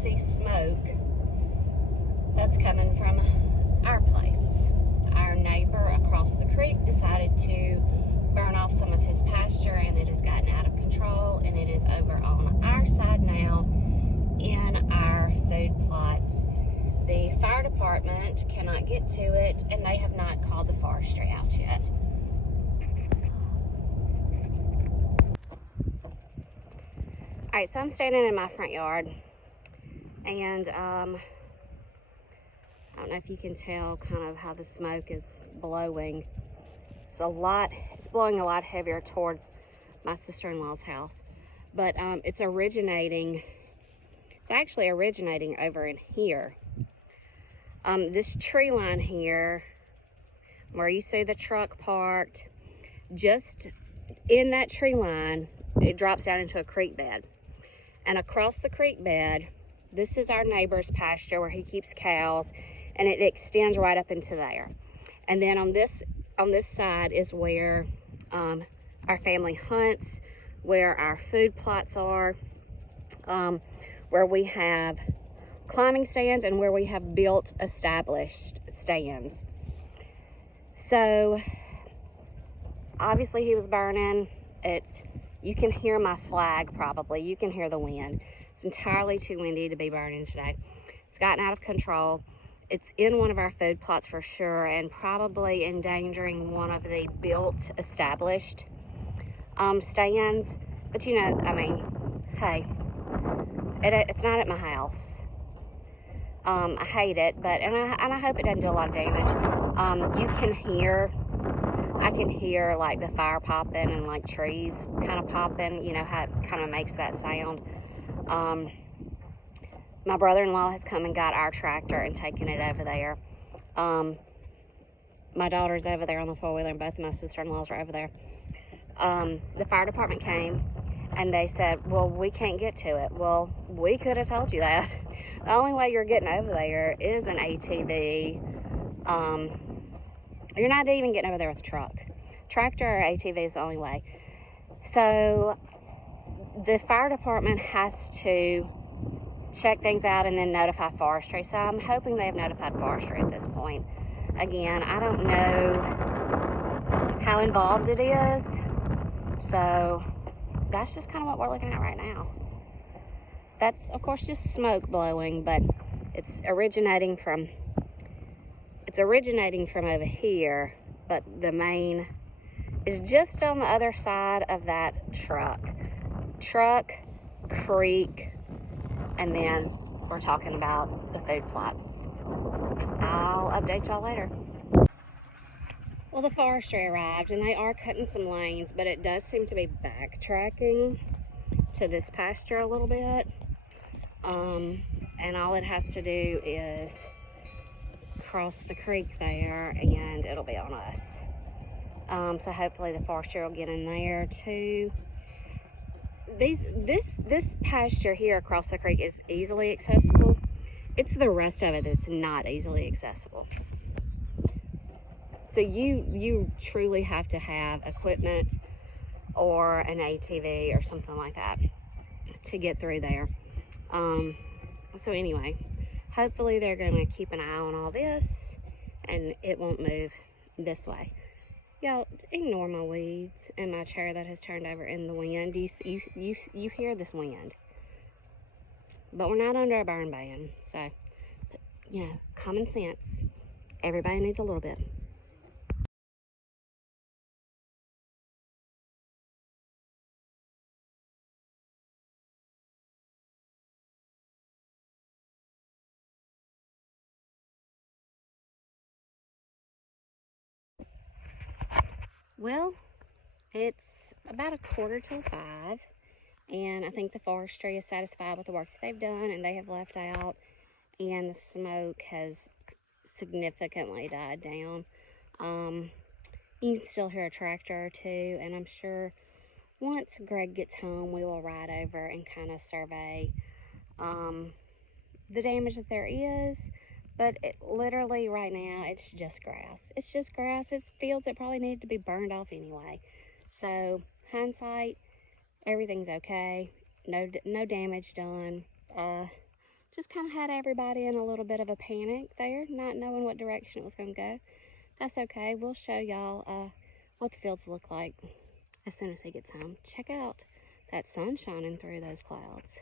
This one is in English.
see smoke that's coming from our place. Our neighbor across the creek decided to burn off some of his pasture, and it has gotten out of control, and it is over on our side now in our food plots. The fire department cannot get to it, and they have not called the forestry out yet. Alright, so I'm standing in my front yard, and I don't know if you can tell kind of how the smoke is blowing. It's blowing a lot heavier towards my sister-in-law's house, but it's actually originating over in here. This tree line here, where you see the truck parked, just in that tree line, it drops down into a creek bed. And across the creek bed, this is our neighbor's pasture where he keeps cows, and it extends right up into there. And then on this side is where our family hunts, where our food plots are, where we have climbing stands, and where we have built established stands. So obviously he was burning. You can hear my flag probably. You can hear the wind. It's entirely too windy to be burning today. It's gotten out of control. It's in one of our food plots for sure, and probably endangering one of the built established stands. But you know, I mean, hey, it's not at my house. I hate it, but and I hope it doesn't do a lot of damage. I can hear like the fire popping and like trees kind of popping, you know, how it kind of makes that sound. My brother-in-law has come and got our tractor and taken it over there. My daughter's over there on the four-wheeler, and both of my sister-in-laws are over there. The fire department came, and they said, well, we can't get to it. Well, we could have told you that. The only way you're getting over there is an ATV. You're not even getting over there with a truck. Tractor or ATV is the only way. So the fire department has to check things out and then notify forestry. So I'm hoping they have notified forestry at this point. Again, I don't know how involved it is. So that's just kind of what we're looking at right now. That's, of course, just smoke blowing, but it's originating from over here, but the main is just on the other side of that truck, creek, and then we're talking about the food plots. I'll update y'all later. Well, the forestry arrived, and they are cutting some lanes, but it does seem to be backtracking to this pasture a little bit. And all it has to do is cross the creek there, and it'll be on us. So hopefully the forester will get in there too. This pasture here across the creek is easily accessible. It's the rest of it that's not easily accessible. So you truly have to have equipment or an ATV or something like that to get through there. So anyway, hopefully they're going to keep an eye on all this and it won't move this way. Y'all, ignore my weeds and my chair that has turned over in the wind. You hear this wind. But we're not under a burn ban, so, you know, common sense. Everybody needs a little bit. Well, it's about 4:45, and I think the forestry is satisfied with the work that they've done, and they have left out, and the smoke has significantly died down. You can still hear a tractor or two, and I'm sure once Greg gets home, we will ride over and kind of survey the damage that there is. But literally right now, it's just grass. It's just grass. It's fields that probably needed to be burned off anyway. So, hindsight, everything's okay. No damage done. just kind of had everybody in a little bit of a panic there, not knowing what direction it was going to go. That's okay. We'll show y'all what the fields look like as soon as he gets home. Check out that sun shining through those clouds.